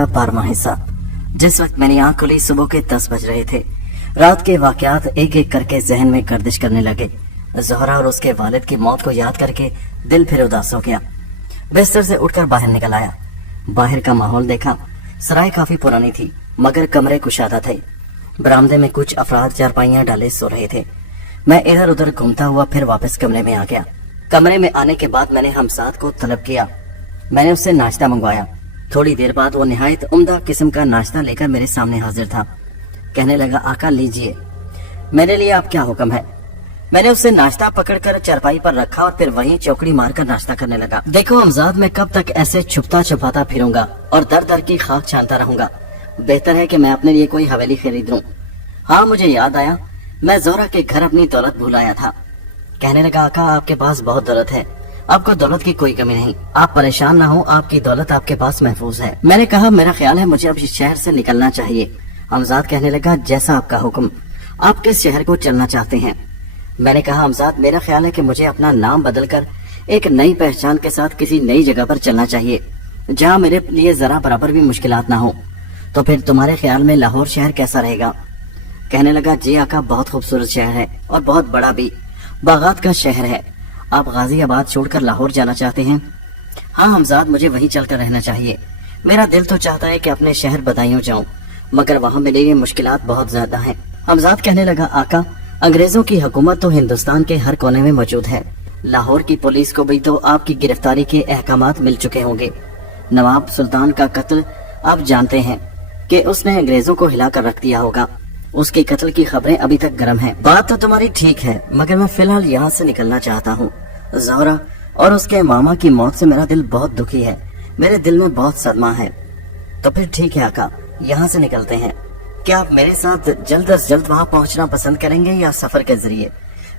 12वां हिस्सा। जिस वक्त मैंने आंख खुली सुबह के 10 बज रहे थे। रात के वाकयात एक एक करके जहन में गर्दिश करने लगे। ज़ोहरा और उसके वालिद की मौत को याद करके दिल फिर उदास हो गया। बिस्तर से उठकर बाहर निकल आया। बाहर का माहौल देखा। सराय काफी पुरानी थी मगर कमरे कुशादा थे। बरामदे में कुछ अफराद चारपाइयां डाले सो रहे थे। मैं इधर उधर घूमता हुआ फिर वापस कमरे में आ गया। कमरे में आने के बाद मैंने हमसाद को तलब किया। मैंने उससे नाश्ता मंगवाया। थोड़ी देर बाद वो निहायत उम्दा किस्म का नाश्ता लेकर मेरे सामने हाजिर था। कहने लगा, आका लीजिए, मेरे लिए आप क्या हुक्म है। मैंने उससे नाश्ता पकड़कर चारपाई पर रखा और फिर वहीं चौकड़ी मारकर नाश्ता करने लगा। देखो हमजाद, मैं कब तक ऐसे छुपता छुपाता फिरूंगा और दर दर की खाक छानता रहूंगा। बेहतर है कि मैं अपने लिए कोई हवेली खरीद लूं। हाँ, मुझे याद आया, मैं ज़ोहरा के घर अपनी दौलत भूल आया था। कहने लगा, आका आपके पास बहुत दौलत है, आपको दौलत की कोई कमी नहीं, आप परेशान ना हो, आपकी दौलत आपके पास महफूज है। मैंने कहा, मेरा ख्याल है मुझे अब इस शहर से निकलना चाहिए। हमजाद कहने लगा, जैसा आपका हुक्म, आप किस शहर को चलना चाहते हैं। मैंने कहा, हमजाद मेरा ख्याल है कि मुझे अपना नाम बदलकर एक नई पहचान के साथ किसी नई जगह पर चलना चाहिए जहाँ मेरे लिए जरा बराबर भी मुश्किलात ना हो। तो फिर तुम्हारे ख्याल में लाहौर शहर कैसा रहेगा। कहने लगा, जी आका, बहुत खूबसूरत शहर है और बहुत बड़ा भी, बागात का शहर है। आप गाजियाबाद छोड़कर लाहौर जाना चाहते हैं। हाँ हमजाद, मुझे वहीं चलकर रहना चाहिए। मेरा दिल तो चाहता है कि अपने शहर बदायूं जाऊं, मगर वहाँ मेरे लिए मुश्किलात बहुत ज्यादा हैं। हमजाद कहने लगा, आका अंग्रेजों की हुकूमत तो हिंदुस्तान के हर कोने में मौजूद है। लाहौर की पुलिस को भी तो आपकी गिरफ्तारी के अहकामात मिल चुके होंगे। नवाब सुल्तान का कत्ल आप जानते हैं कि उसने अंग्रेजों को हिलाकर रख दिया होगा। उसके कत्ल की खबरें अभी तक गर्म हैं। बात तो तुम्हारी ठीक है, मगर मैं फिलहाल यहाँ से निकलना चाहता हूँ। ज़ोहरा और उसके मामा की मौत से मेरा दिल बहुत दुखी है। मेरे दिल में बहुत सदमा है। तो फिर ठीक है आका, यहाँ से निकलते हैं। क्या आप मेरे साथ जल्द अज जल्द वहाँ पहुँचना पसंद करेंगे या सफर के जरिए।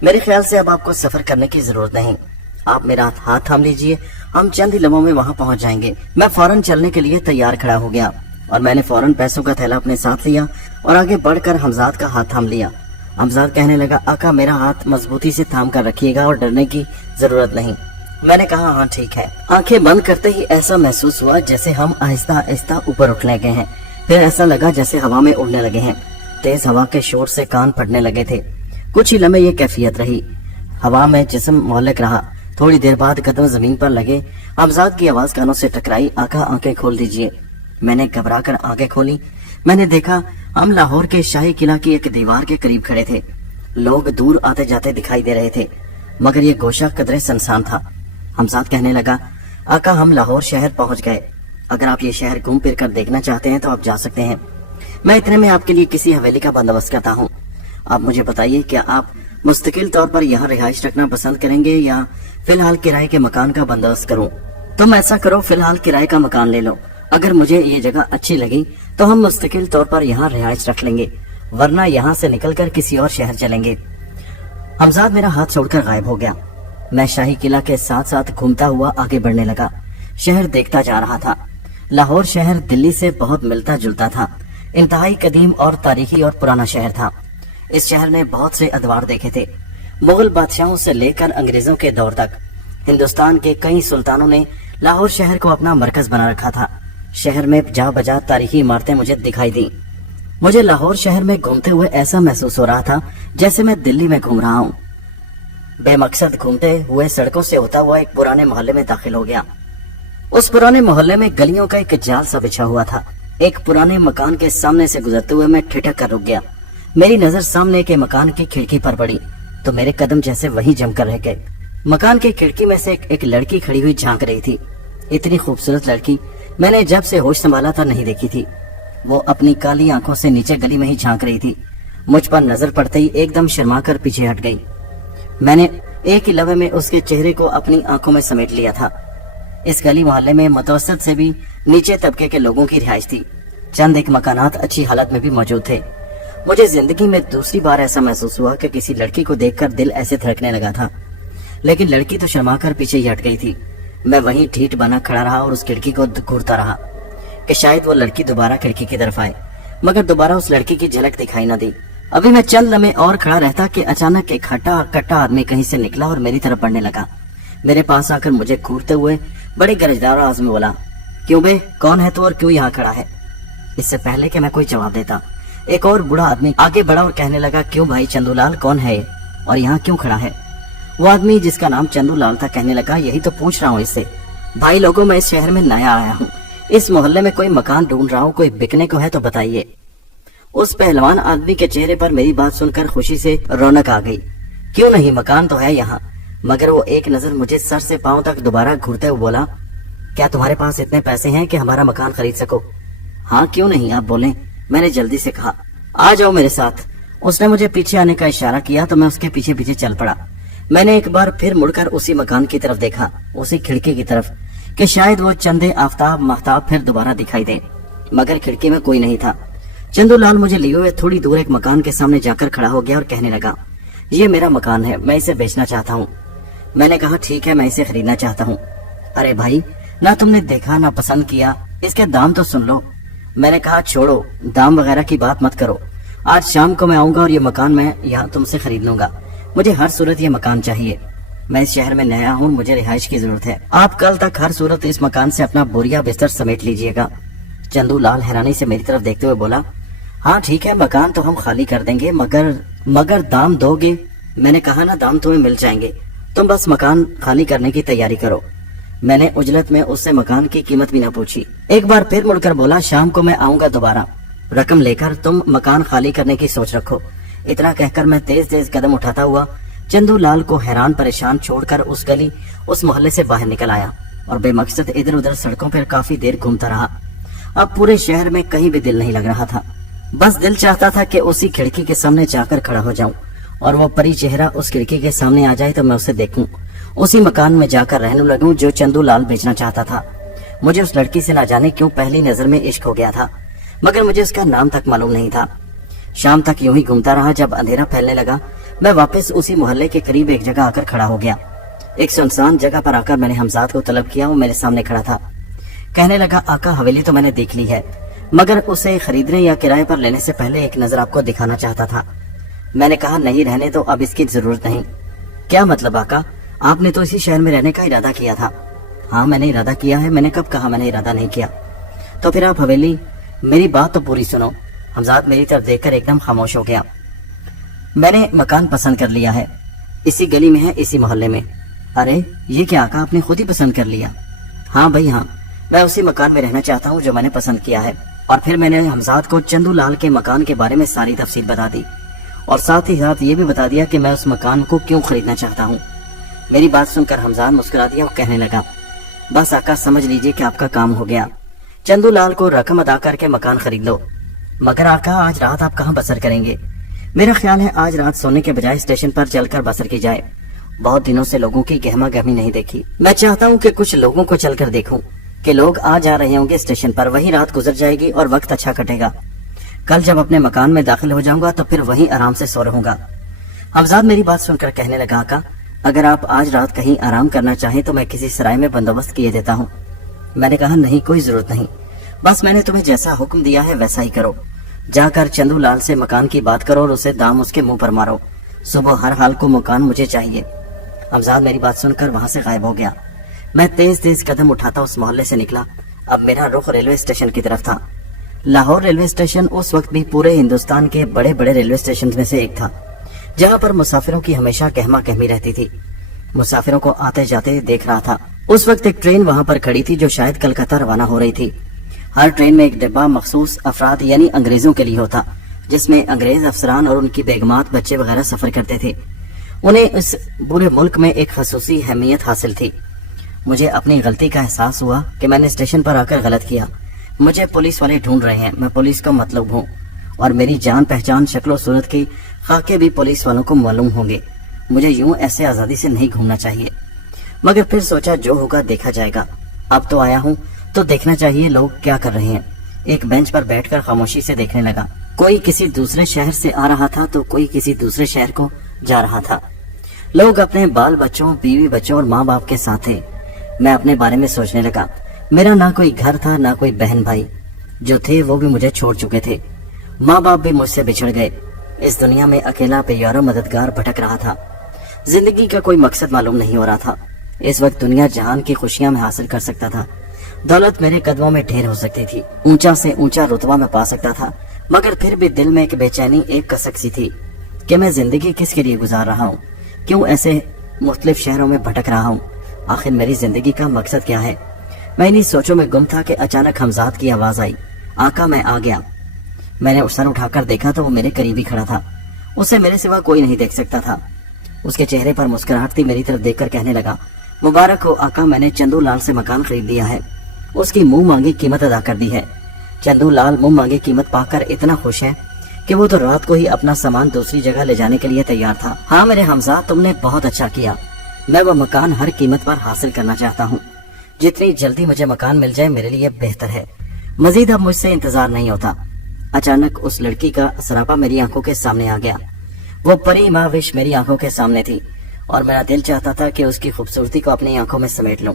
मेरे ख्याल से अब आपको सफर करने की जरूरत नहीं। आप मेरा हाथ थाम लीजिए, हम चंद ही लम्हों में वहाँ पहुँच जाएंगे। मैं फौरन चलने के लिए तैयार खड़ा हो गया और मैंने फौरन पैसों का थैला अपने साथ लिया और आगे बढ़कर हमजाद का हाथ थाम लिया। हमजाद कहने लगा, आका मेरा हाथ मजबूती से थाम कर रखिएगा और डरने की जरूरत नहीं। मैंने कहा, हाँ ठीक है। आंखें बंद करते ही ऐसा महसूस हुआ जैसे हम आहिस्ता आहिस्ता ऊपर उठने लगे हैं। फिर ऐसा लगा जैसे हवा में उड़ने लगे हैं। तेज हवा के शोर से कान फटने लगे थे। कुछ ही लम्हे ये कैफियत रही। हवा में जिस्म मौलिक रहा। थोड़ी देर बाद कदम जमीन पर लगे। हमजाद की आवाज कानों से टकराई, आका आंखें खोल दीजिए। मैंने घबरा कर आंखें खोली। मैंने देखा हम लाहौर के शाही किला की एक दीवार के करीब खड़े थे। लोग दूर आते जाते दिखाई दे रहे थे मगर ये गोशा कदरे सुनसान था। हमजाद कहने लगा, आका हम लाहौर शहर पहुंच गए। अगर आप ये शहर घूम फिर कर देखना चाहते हैं तो आप जा सकते हैं। मैं इतने में आपके लिए किसी हवेली का बंदोबस्त करता हूँ। आप मुझे बताइए, क्या आप मुस्तकिल तौर पर यहाँ रिहाइश रखना पसंद करेंगे या फिलहाल किराए के मकान का बंदोबस्त करूँ। तुम ऐसा करो, फिलहाल किराए का मकान ले लो। अगर मुझे ये जगह अच्छी लगी तो हम मुस्तकिल तौर पर यहाँ रिहाइश रख लेंगे, वरना यहाँ से निकलकर किसी और शहर चलेंगे। हमजाद मेरा हाथ छोड़कर गायब हो गया। मैं शाही किला के साथ साथ घूमता हुआ आगे बढ़ने लगा। शहर देखता जा रहा था। लाहौर शहर दिल्ली से बहुत मिलता जुलता था। इंतहाई कदीम और तारीखी और पुराना शहर था। इस शहर ने बहुत से अदवार देखे थे। मुगल बादशाहों से लेकर अंग्रेजों के दौर तक हिंदुस्तान के कई सुल्तानों ने लाहौर शहर को अपना मरकज बना रखा था। शहर में जा बजा तारीखी इमारतें मुझे दिखाई दी। मुझे लाहौर शहर में घूमते हुए ऐसा महसूस हो रहा था जैसे मैं दिल्ली में घूम रहा हूँ। बेमकसद घूमते हुए सड़कों से होता हुआ एक पुराने मोहल्ले में दाखिल हो गया। उस पुराने मोहल्ले में गलियों का एक जाल सा बिछा हुआ था। एक पुराने मकान के सामने से गुजरते हुए मैं ठिठक कर रुक गया। मेरी नजर सामने के मकान की खिड़की पर पड़ी तो मेरे कदम जैसे वहीं जमकर रह गए। मकान की खिड़की में से एक लड़की खड़ी हुई झांक रही थी। इतनी खूबसूरत लड़की मैंने जब से होश संभाला था नहीं देखी थी। वो अपनी काली आंखों से नीचे गली में ही झांक रही थी। मुझ पर नजर पड़ते ही एकदम शर्मा कर पीछे हट गई। मैंने एक ही लम्हे में उसके चेहरे को अपनी आंखों में समेट लिया था। इस गली मोहल्ले में मुतवस्सित से भी नीचे तबके के लोगों की रिहाइश थी। चंद एक मकानात अच्छी हालत में भी मौजूद थे। मुझे जिंदगी में दूसरी बार ऐसा महसूस हुआ कि किसी लड़की को देखकर दिल ऐसे धड़कने लगा था, लेकिन लड़की तो शर्माकर पीछे ही हट गई थी। मैं वहीं ठीठ बना खड़ा रहा और उस खिड़की को घूरता रहा कि शायद वो लड़की दोबारा खिड़की की तरफ आए, मगर दोबारा उस लड़की की झलक दिखाई न दी। अभी मैं चंद लम्हे और खड़ा रहता कि अचानक एक हट्टा कट्टा आदमी कहीं से निकला और मेरी तरफ बढ़ने लगा। मेरे पास आकर मुझे घूरते हुए बड़े गरजदार आवाज में बोला, क्यों बे, कौन है तू और क्यों यहाँ खड़ा है? इससे पहले कि मैं कोई जवाब देता, एक और बूढ़ा आदमी आगे बढ़ा और कहने लगा, क्यों भाई चंदूलाल, कौन है ये और यहाँ क्यों खड़ा है? वो आदमी जिसका नाम चंदूलाल था कहने लगा, यही तो पूछ रहा हूँ इससे। भाई लोगों, मैं इस शहर में नया आया हूँ, इस मोहल्ले में कोई मकान ढूंढ रहा हूँ, कोई बिकने को है तो बताइए। उस पहलवान आदमी के चेहरे पर मेरी बात सुनकर खुशी से रौनक आ गई। क्यों नहीं, मकान तो है यहाँ। मगर वो एक नजर मुझे सर से पांव तक दोबारा घूरते हुए बोला, क्या तुम्हारे पास इतने पैसे हैं कि हमारा मकान खरीद सको? हाँ क्यों नहीं, आप बोलें। मैंने जल्दी से कहा, आ जाओ मेरे साथ। उसने मुझे पीछे आने का इशारा किया तो मैं उसके पीछे पीछे चल पड़ा। मैंने एक बार फिर मुड़कर उसी मकान की तरफ देखा, उसी खिड़की की तरफ, कि शायद वो चंदे आफ्ताब महताब फिर दोबारा दिखाई दे, मगर खिड़की में कोई नहीं था। चंदूलाल मुझे लिए हुए थोड़ी दूर एक मकान के सामने जाकर खड़ा हो गया और कहने लगा, ये मेरा मकान है, मैं इसे बेचना चाहता हूँ। मैंने कहा, ठीक है, मैं इसे खरीदना चाहता हूँ। अरे भाई, ना तुमने देखा ना पसंद किया, इसके दाम तो सुन लो। मैंने कहा, छोड़ो, दाम वगैरह की बात मत करो, आज शाम को मैं आऊंगा और ये मकान मैं यहाँ तुमसे खरीद लूंगा। मुझे हर सूरत ये मकान चाहिए। मैं इस शहर में नया हूँ, मुझे रिहाइश की जरूरत है। आप कल तक हर सूरत इस मकान से अपना बोरिया बिस्तर समेट लीजिएगा। चंदूलाल हैरानी से मेरी तरफ देखते हुए बोला, हाँ ठीक है, मकान तो हम खाली कर देंगे, मगर दाम दोगे? मैंने कहा ना, दाम तुम्हें मिल जाएंगे, तुम बस मकान खाली करने की तैयारी करो। मैंने उजलत में उससे मकान की कीमत भी न पूछी। एक बार फिर मुड़कर बोला, शाम को मैं आऊंगा दोबारा, रकम लेकर तुम मकान खाली करने की सोच रखो। इतना कहकर मैं तेज तेज कदम उठाता हुआ चंदूलाल को हैरान परेशान छोड़कर उस गली, उस मोहल्ले से बाहर निकल आया और बेमकसद इधर उधर सड़कों पर काफी देर घूमता रहा। अब पूरे शहर में कहीं भी दिल नहीं लग रहा था। बस दिल चाहता था कि उसी खिड़की के सामने जाकर खड़ा हो जाऊं और वो परी चेहरा उस खिड़की के सामने आ जाए तो मैं उसे देखूं, उसी मकान में जाकर रहने लगूं जो चंदूलाल बेचना चाहता था। मुझे उस लड़की से ना जाने क्यों पहली नजर में इश्क हो गया था, मगर मुझे उसका नाम तक मालूम नहीं था। शाम तक यूं ही घूमता रहा। जब अंधेरा फैलने लगा, मैं वापस उसी मोहल्ले के करीब एक जगह आकर खड़ा हो गया। एक सुनसान जगह पर आकर मैंने हमजाद को तलब किया। वो मेरे सामने खड़ा था। कहने लगा, आका, हवेली तो मैंने देख ली है, मगर उसे खरीदने या किराए पर लेने से पहले एक नजर आपको दिखाना चाहता था। मैंने कहा, नहीं, रहने दो, अब इसकी जरूरत नहीं। क्या मतलब आका? आपने तो इसी शहर में रहने का इरादा किया था। हाँ, मैंने इरादा किया है। मैंने कब कहा मैंने इरादा नहीं किया? तो फिर आप हवेली, मेरी बात तो पूरी सुनो। हमजाद मेरी तरफ देखकर एकदम खामोश हो गया। मैंने मकान पसंद कर लिया है, इसी गली में है, इसी मोहल्ले में। अरे ये क्या आका, आपने खुद ही पसंद कर लिया? हाँ भाई हाँ, मैं उसी मकान में रहना चाहता हूँ जो मैंने पसंद किया है। और फिर मैंने हमजाद को चंदूलाल के मकान के बारे में सारी तफसील बता दी और साथ ही साथ ये भी बता दिया कि मैं उस मकान को क्यों खरीदना चाहता हूँ। मेरी बात सुनकर हमजाद मुस्कुरा दिया और कहने लगा, बस आका, समझ लीजिए कि आपका काम हो गया। चंदूलाल को रकम अदा करके मकान खरीद लो। मगर आका, आज रात आप कहाँ बसर करेंगे? मेरा ख्याल है आज रात सोने के बजाय स्टेशन पर चलकर बसर की जाए। बहुत दिनों से लोगों की गहमा गहमी नहीं देखी। मैं चाहता हूँ कि कुछ लोगों को चलकर देखूं कि लोग आ जा रहे होंगे स्टेशन पर, वही रात गुजर जाएगी और वक्त अच्छा कटेगा। कल जब अपने मकान में दाखिल हो जाऊंगा तो फिर वहीं आराम से सो रहूंगा। हमजाद मेरी बात सुनकर कहने लगा, आका, अगर आप आज रात कहीं आराम करना चाहें तो मैं किसी सराय में बंदोबस्त किए देता हूँ। मैंने कहा, नहीं, कोई जरूरत नहीं, बस मैंने तुम्हें जैसा हुक्म दिया है वैसा ही करो। जाकर चंदूलाल से मकान की बात करो और उसे दाम उसके मुंह पर मारो। सुबह हर हाल को मकान मुझे चाहिए। हमजाद मेरी बात सुनकर वहां से गायब हो गया। मैं तेज तेज कदम उठाता उस मोहल्ले से निकला। अब मेरा रुख रेलवे स्टेशन की तरफ था। लाहौर रेलवे स्टेशन उस वक्त भी पूरे हिंदुस्तान के बड़े बड़े रेलवे स्टेशन में से एक था, जहाँ पर मुसाफिरों की हमेशा कहमा कहमी रहती थी। मुसाफिरों को आते जाते देख रहा था। उस वक्त एक ट्रेन वहां पर खड़ी थी जो शायद कलकत्ता रवाना हो रही थी। हर ट्रेन में एक डिब्बा मखसूस अफराद यानी अंग्रेजों के लिए होता, जिसमें अंग्रेज अफसरान और उनकी बेगमात, बच्चे वगैरह सफर करते थे। उन्हें इस बुरे मुल्क में एक खसूसी अहमियत हासिल थी। मुझे अपनी गलती का एहसास हुआ कि मैंने स्टेशन पर आकर गलत किया। मुझे पुलिस वाले ढूंढ रहे हैं, मैं पुलिस का मतलब हूँ और मेरी जान पहचान, शक्लो सूरत की खाके भी पुलिस वालों को मालूम होंगे। मुझे यूं ऐसे आजादी से नहीं घूमना चाहिए। मगर फिर सोचा, जो होगा देखा जाएगा। अब तो आया हूँ तो देखना चाहिए लोग क्या कर रहे हैं। एक बेंच पर बैठकर खामोशी से देखने लगा। कोई किसी दूसरे शहर से आ रहा था तो कोई किसी दूसरे शहर को जा रहा था। लोग अपने बाल बच्चों, बीवी बच्चों और माँ बाप के साथ थे। मैं अपने बारे में सोचने लगा। मेरा ना कोई घर था, ना कोई बहन भाई। जो थे वो भी मुझे छोड़ चुके थे। माँ बाप भी मुझसे बिछड़ गए। इस दुनिया में अकेला बेयारो मददगार भटक रहा था। जिंदगी का कोई मकसद मालूम नहीं हो रहा था। इस वक्त दुनिया जहान की खुशियां मैं हासिल कर सकता था, दौलत मेरे कदमों में ढेर हो सकती थी, ऊंचा से ऊंचा रुतबा में पा सकता था, मगर फिर भी दिल में एक बेचैनी, एक कसक सी थी कि मैं जिंदगी किसके लिए गुजार रहा हूँ, क्यों ऐसे मुख्तलिफ शहरों में भटक रहा हूँ, आखिर मेरी जिंदगी का मकसद क्या है। मैं इन्हीं सोचों में गुम था कि अचानक हमजाद की आवाज आई, आका मैं आ गया। मैंने सर उठाकर देखा तो वो मेरे करीब ही खड़ा था। उसे मेरे सिवा कोई नहीं देख सकता था। उसके चेहरे पर मुस्कुराहट थी। मेरी तरफ देखकर कहने लगा, मुबारक हो आका, मैंने चंदू लाल से मकान खरीद लिया है। उसकी मुंह मांगी कीमत अदा कर दी है। चंदू लाल मुंह मांगी कीमत पाकर इतना खुश है कि वो तो रात को ही अपना सामान दूसरी जगह ले जाने के लिए तैयार था। हाँ मेरे हमजा, तुमने बहुत अच्छा किया। मैं वो मकान हर कीमत पर हासिल करना चाहता हूँ। जितनी जल्दी मुझे मकान मिल जाए मेरे लिए बेहतर है। मजीद अब मुझसे इंतजार नहीं होता। अचानक उस लड़की का सरापा मेरी आंखों के सामने आ गया। वो परी महाविश मेरी आंखों के सामने थी और मेरा दिल चाहता था कि उसकी खूबसूरती को अपनी आंखों में समेट लूं।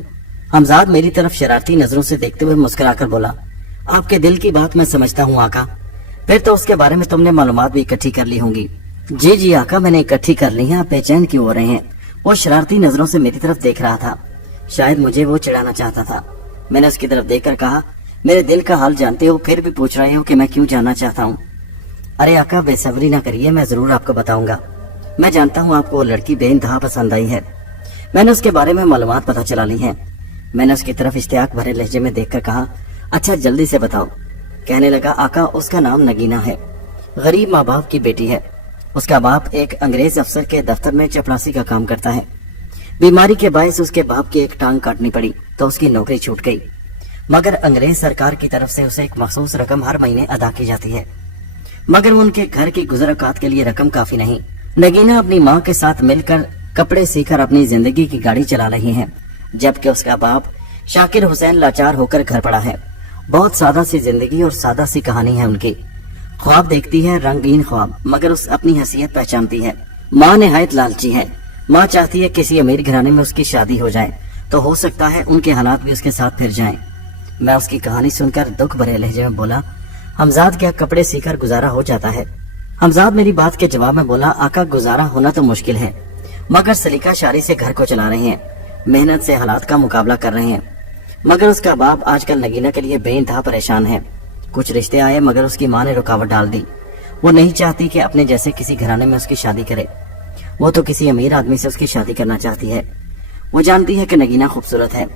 हमजाद मेरी तरफ शरारती नजरों से देखते हुए मुस्कुराकर बोला, आपके दिल की बात मैं समझता हूँ आका। फिर तो उसके बारे में तुमने मालूमात भी इकट्ठी कर ली होंगी। जी जी आका, मैंने इकट्ठी कर ली है। आप बेचैन क्यों हो रहे हैं? वो शरारती नजरों से मेरी तरफ देख रहा था। शायद मुझे वो चिढ़ाना चाहता था। मैंने उसकी तरफ देखकर कहा, मेरे दिल का हाल जानते हो, फिर भी पूछ रहे हो कि मैं क्यों जानना चाहता हूँ? अरे आका, बेसब्री ना करिए, मैं जरूर आपको बताऊंगा। मैं जानता हूँ आपको वो लड़की बेइंतहा पसंद आई है। मैंने उसके बारे में मालूमात पता चला ली है। मैंने उसकी तरफ इश्तियाक भरे लहजे में देखकर कहा, अच्छा जल्दी से बताओ। कहने लगा, आका उसका नाम नगीना है, गरीब माँ बाप की बेटी है। उसका बाप एक अंग्रेज अफसर के दफ्तर में चपरासी का काम करता है। बीमारी के बायस उसके बाप की एक टांग काटनी पड़ी तो उसकी नौकरी छूट गई, मगर अंग्रेज सरकार की तरफ से उसे एक मखसूस रकम हर महीने अदा की जाती है, मगर उनके घर की गुजर औकात के लिए रकम काफी नहीं। नगीना अपनी माँ के साथ मिलकर कपड़े सीकर अपनी जिंदगी की गाड़ी चला रही है, जबकि उसका बाप शाकिर हुसैन लाचार होकर घर पड़ा है। बहुत सादा सी जिंदगी और सादा सी कहानी है उनकी। ख्वाब देखती है, रंगीन ख्वाब, मगर उस अपनी हैसियत पहचानती है। माँ निहायत लालची है। माँ चाहती है किसी अमीर घराने में उसकी शादी हो जाए तो हो सकता है उनके हालात भी उसके साथ फिर जाएं। मैं उसकी कहानी सुनकर दुख भरे लहजे में बोला, हमजाद क्या कपड़े सीकर गुजारा हो जाता है? हमजाद मेरी बात के जवाब में बोला, आका गुजारा होना तो मुश्किल है, मगर सलीका शारी से घर को चला रहे हैं, मेहनत से हालात का मुकाबला कर रहे हैं। मगर उसका बाप आजकल नगीना के लिए बेइंतहा परेशान है। कुछ रिश्ते आए मगर उसकी माँ ने रुकावट डाल दी। वो नहीं चाहती कि अपने जैसे किसी घराने में उसकी शादी करे। वो तो किसी अमीर आदमी से उसकी शादी करना चाहती है। वो जानती है कि नगीना खूबसूरत है,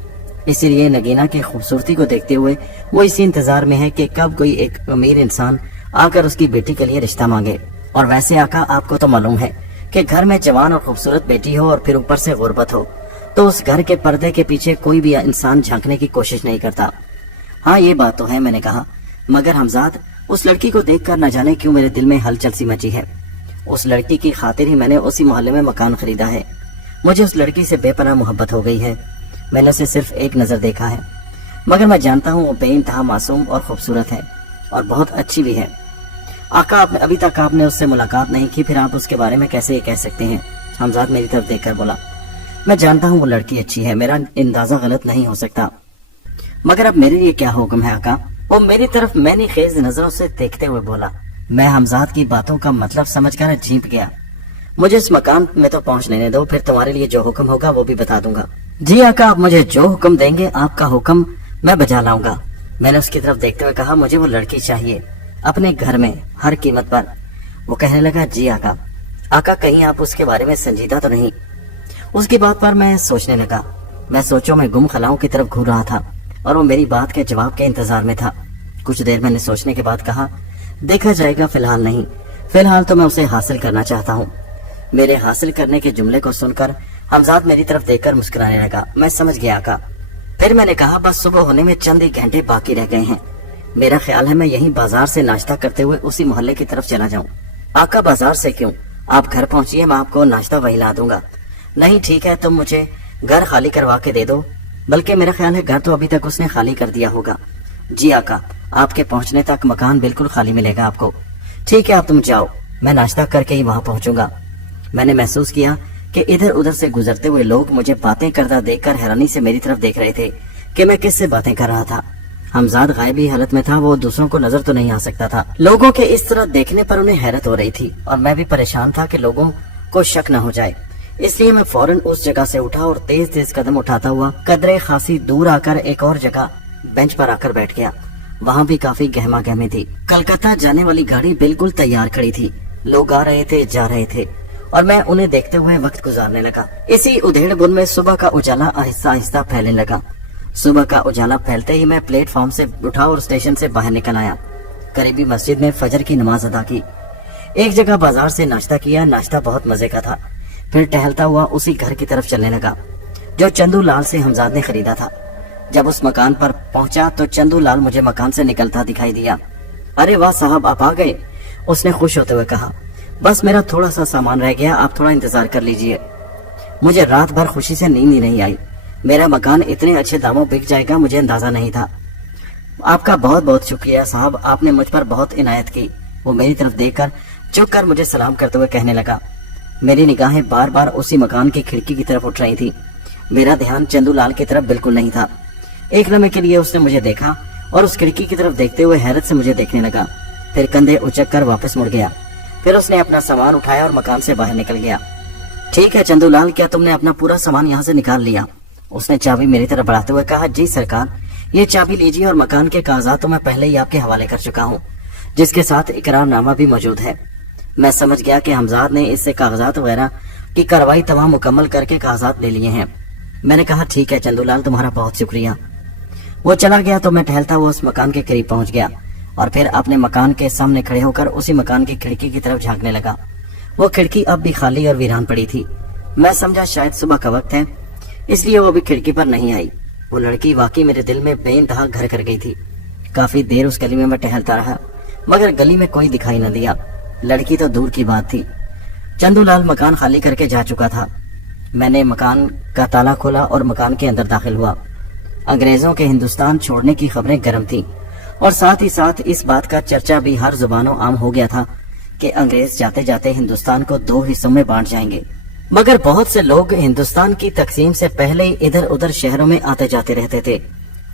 इसीलिए नगीना की खूबसूरती को देखते हुए वो इसी इंतजार में है कि कब कोई एक अमीर इंसान आकर उसकी बेटी के लिए रिश्ता मांगे। और वैसे आका, आपको तो मालूम है कि घर में जवान और खूबसूरत बेटी हो और फिर ऊपर से गुर्बत हो तो उस घर के पर्दे के पीछे कोई भी इंसान झांकने की कोशिश नहीं करता। हाँ ये बात तो है, मैंने कहा, मगर हमजाद उस लड़की को देखकर न जाने क्यों मेरे दिल में हलचल सी मची है। उस लड़की की खातिर ही मैंने उसी मोहल्ले में मकान खरीदा है। मुझे उस लड़की से बेपनाह मोहब्बत हो गई है। मैंने उसे सिर्फ एक नजर देखा है, मगर मैं जानता हूँ वो बेइंतहा मासूम और खूबसूरत है और बहुत अच्छी भी है। आका, अभी तक आपने उससे मुलाकात नहीं की, फिर आप उसके बारे में कैसे ये कह सकते हैं? हमजाद मेरी तरफ देखकर बोला, मैं जानता हूँ वो लड़की अच्छी है, मेरा अंदाजा गलत नहीं हो सकता, मगर अब मेरे लिए क्या हुक्म है आका? वो मेरी तरफ मैंने खेज नजरों से देखते हुए बोला। मैं हमजाद की बातों का मतलब समझकर चीप गया। मुझे इस मकान में तो पहुंच लेने दो, फिर तुम्हारे लिए जो हुक्म होगा वो भी बता दूंगा। जी आका, आप मुझे जो हुक्म देंगे आपका हुक्म मैं बजा लाऊंगा। मैंने उसकी तरफ देखते हुए कहा, मुझे वो लड़की चाहिए अपने घर में हर कीमत पर। वो कहने लगा, जी आका। आका, कहीं आप उसके बारे में संजीदा तो नहीं? उसकी बात पर मैं सोचने लगा। मैं सोचों में गुम खलाओं की तरफ घूर रहा था और वो मेरी बात के जवाब के इंतजार में था। कुछ देर मैंने सोचने के बाद कहा, देखा जाएगा, फिलहाल नहीं। फिलहाल तो मैं उसे हासिल करना चाहता हूँ। मेरे हासिल करने के जुमले को सुनकर हमजाद मेरी तरफ देखकर मुस्कुराने लगा। मैं समझ गया आका। फिर मैंने कहा, बस सुबह होने में चंद ही घंटे बाकी रह गए हैं। मेरा ख्याल है मैं यहीं बाजार से नाश्ता करते हुए उसी मोहल्ले की तरफ चला जाऊं। आका, बाजार से क्यों? आप घर पहुंचिए, मैं आपको नाश्ता वही ला दूंगा। नहीं ठीक है, तुम मुझे घर खाली करवा के दे दो। बल्कि मेरा ख्याल है घर तो अभी तक उसने खाली कर दिया होगा। जी आका, आपके पहुंचने तक मकान बिल्कुल खाली मिलेगा आपको। ठीक है, आप तुम जाओ, मैं नाश्ता करके ही वहां पहुंचूंगा। मैंने महसूस किया कि इधर उधर से गुजरते हुए लोग मुझे बातें करता देखकर हैरानी से मेरी तरफ देख रहे थे कि मैं किससे बातें कर रहा था। हमजाद गायबी हालत में था, वो दूसरों को नजर तो नहीं आ सकता था। लोगों के इस तरह देखने पर उन्हें हैरत हो रही थी और मैं भी परेशान था कि लोगों को शक न हो जाए। इसलिए मैं फौरन उस जगह से उठा और तेज तेज कदम उठाता हुआ कदरे खासी दूर आकर एक और जगह बेंच पर आकर बैठ गया। वहाँ भी काफी गहमा गहमी थी। कलकत्ता जाने वाली गाड़ी बिल्कुल तैयार खड़ी थी। लोग आ रहे थे, जा रहे थे और मैं उन्हें देखते हुए वक्त गुजारने लगा। इसी उधेड़ बुन में सुबह का उजाला आहिस्ता आहिस्ता फैलने लगा। सुबह का उजाला फैलते ही मैं प्लेटफॉर्म से उठा और स्टेशन से बाहर निकल आया। करीबी मस्जिद में फजर की नमाज अदा की। एक जगह बाजार से नाश्ता किया। नाश्ता बहुत मजे का था। फिर टहलता हुआ उसी घर की तरफ चलने लगा जो चंदू लाल से हमजाद ने खरीदा था। जब उस मकान पर पहुंचा तो चंदू लाल मुझे मकान से निकलता दिखाई दिया। अरे वाह साहब, आप आ गए, उसने खुश होते हुए कहा। बस मेरा थोड़ा सा सामान रह गया, आप थोड़ा इंतजार कर लीजिए। मुझे रात भर खुशी से नींद ही नहीं आई। मेरा मकान इतने अच्छे दामों बिक जाएगा मुझे अंदाजा नहीं था। आपका बहुत बहुत शुक्रिया साहब, आपने मुझ पर बहुत इनायत की। वो मेरी तरफ देखकर झुक कर मुझे सलाम करते हुए कहने लगा। मेरी निगाहें बार बार उसी मकान की खिड़की की तरफ उठ रही थी। मेरा ध्यान चंदू लाल की तरफ बिल्कुल नहीं था। एक लम्हे के लिए उसने मुझे देखा और उस खिड़की की तरफ देखते हुए हैरत से मुझे देखने लगा। फिर कंधे उचक कर वापस मुड़ गया। फिर उसने अपना सामान उठाया और मकान से बाहर निकल गया। ठीक है चंदू लाल, क्या तुमने अपना पूरा सामान यहाँ से निकाल लिया? उसने चाबी मेरी तरफ बढ़ाते हुए कहा। जी सरकार, ये चाबी लीजिए और मकान के कागजात तो मैं पहले ही आपके हवाले कर चुका हूँ, जिसके साथ इकरारनामा भी मौजूद है। मैं समझ गया कि हमजाद ने इससे कागजात वगैरह की कार्रवाई तमाम मुकम्मल करके कागजात ले लिए हैं। मैंने कहा ठीक है चंदू लाल, तुम्हारा बहुत शुक्रिया। वो चला गया तो मैं टहलता हुआ उस मकान के करीब पहुंच गया और फिर अपने मकान के सामने खड़े होकर उसी मकान की खिड़की की तरफ झांकने लगा। वो खिड़की अब भी खाली और वीरान पड़ी थी। मैं समझा शायद सुबह का वक्त है, इसलिए वो भी खिड़की पर नहीं आई। वो लड़की वाकई मेरे दिल में बेइंतहा घर कर गई थी। काफी देर उस गली में मैं टहलता रहा मगर गली में कोई दिखाई न दिया। लड़की तो दूर की बात थी। चंदू लाल मकान खाली करके जा चुका था। मैंने मकान का ताला खोला और मकान के अंदर दाखिल हुआ। अंग्रेजों के हिंदुस्तान छोड़ने की खबरें गर्म थी और साथ ही साथ इस बात का चर्चा भी हर जुबानों आम हो गया था कि अंग्रेज जाते जाते हिंदुस्तान को 2 हिस्सों में बांट जाएंगे। मगर बहुत से लोग हिंदुस्तान की तकसीम से पहले ही इधर उधर शहरों में आते जाते रहते थे।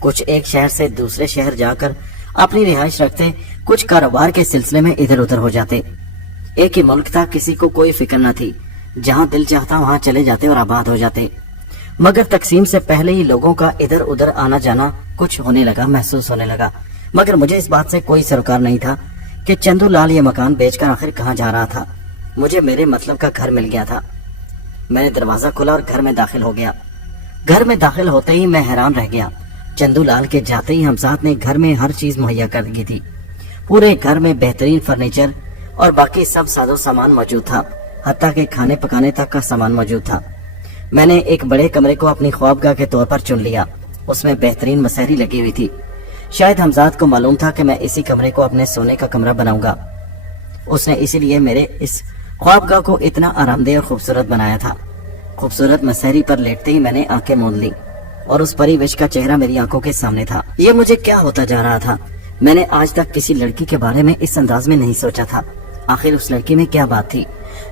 कुछ एक शहर से दूसरे शहर जाकर अपनी रिहाइश रखते, कुछ कारोबार के सिलसिले में इधर उधर हो जाते। एक ही मुल्क था, किसी को कोई फिक्र न थी। जहाँ दिल चाहता वहाँ चले जाते और आबाद हो जाते। मगर तकसीम से पहले ही लोगों का इधर उधर आना जाना कुछ होने लगा, महसूस होने लगा। मगर मुझे इस बात से कोई सरोकार नहीं था कि चंदू लाल ये मकान बेचकर आखिर कहाँ जा रहा था। मुझे मेरे मतलब का घर मिल गया था। मैंने दरवाजा खोला और घर में दाखिल हो गया। घर में दाखिल होते ही मैं हैरान रह गया। चंदू लाल के जाते ही हमसाद ने घर में हर चीज मुहैया कर दी थी। पूरे घर में बेहतरीन फर्नीचर और बाकी सब साजो सामान मौजूद था, हत्ता के खाने पकाने तक का सामान मौजूद था। मैंने एक बड़े कमरे को अपनी ख्वाबगाह के तौर पर चुन लिया। उसमें बेहतरीन मसहरी लगी हुई थी। शायद हमजाद को मालूम था कि मैं इसी कमरे को अपने सोने का कमरा बनाऊंगा। उसने इसीलिए मेरे इस ख्वाबगाह को इतना आरामदेह और खूबसूरत बनाया था। खूबसूरत मसहरी पर लेटते ही मैंने आंखें मूंद ली और उस परिवेश का चेहरा मेरी आंखों के सामने था। ये मुझे क्या होता जा रहा था? मैंने आज तक किसी लड़की के बारे में इस अंदाज में नहीं सोचा था। आखिर उस लड़की में क्या बात थी